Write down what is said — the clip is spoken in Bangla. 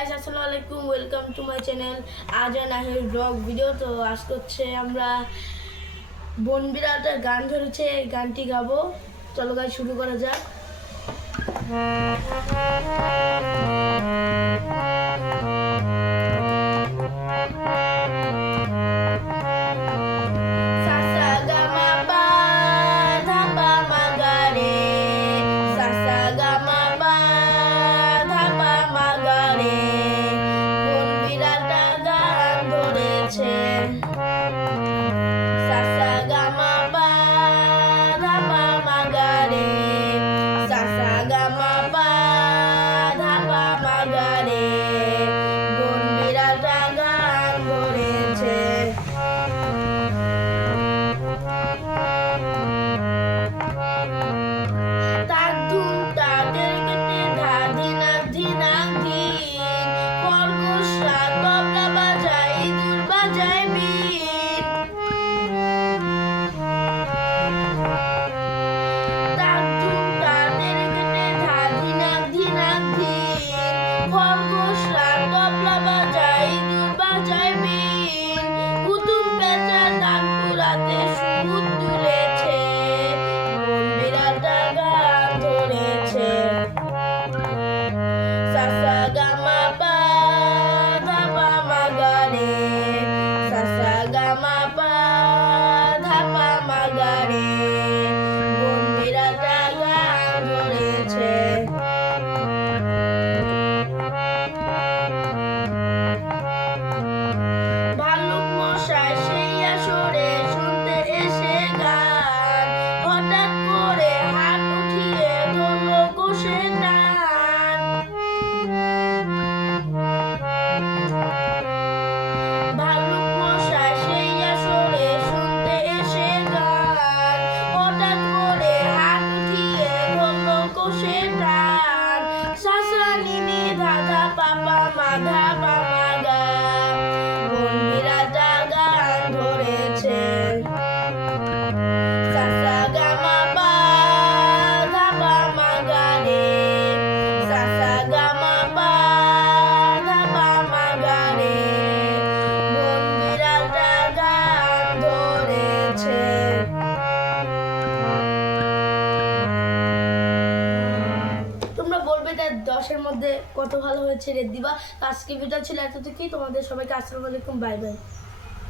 গাইস, আসসালামু আলাইকুম, ওয়েলকাম টু মাই চ্যানেল আজান আহির ব্লগ ভিডিও। তো আজকে হচ্ছে আমরা বন বিড়ালটার গান ধরেছে, এই গানটি গাবো। চলো গাইস, শুরু করা যাক। বলবে এটা 10-এর মধ্যে কত ভালো হয়েছে রেট দিবা। আজকে ভিডিও ছিল এতটুকুই। তোমাদের সবাইকে আসসালামু আলাইকুম, বাই বাই।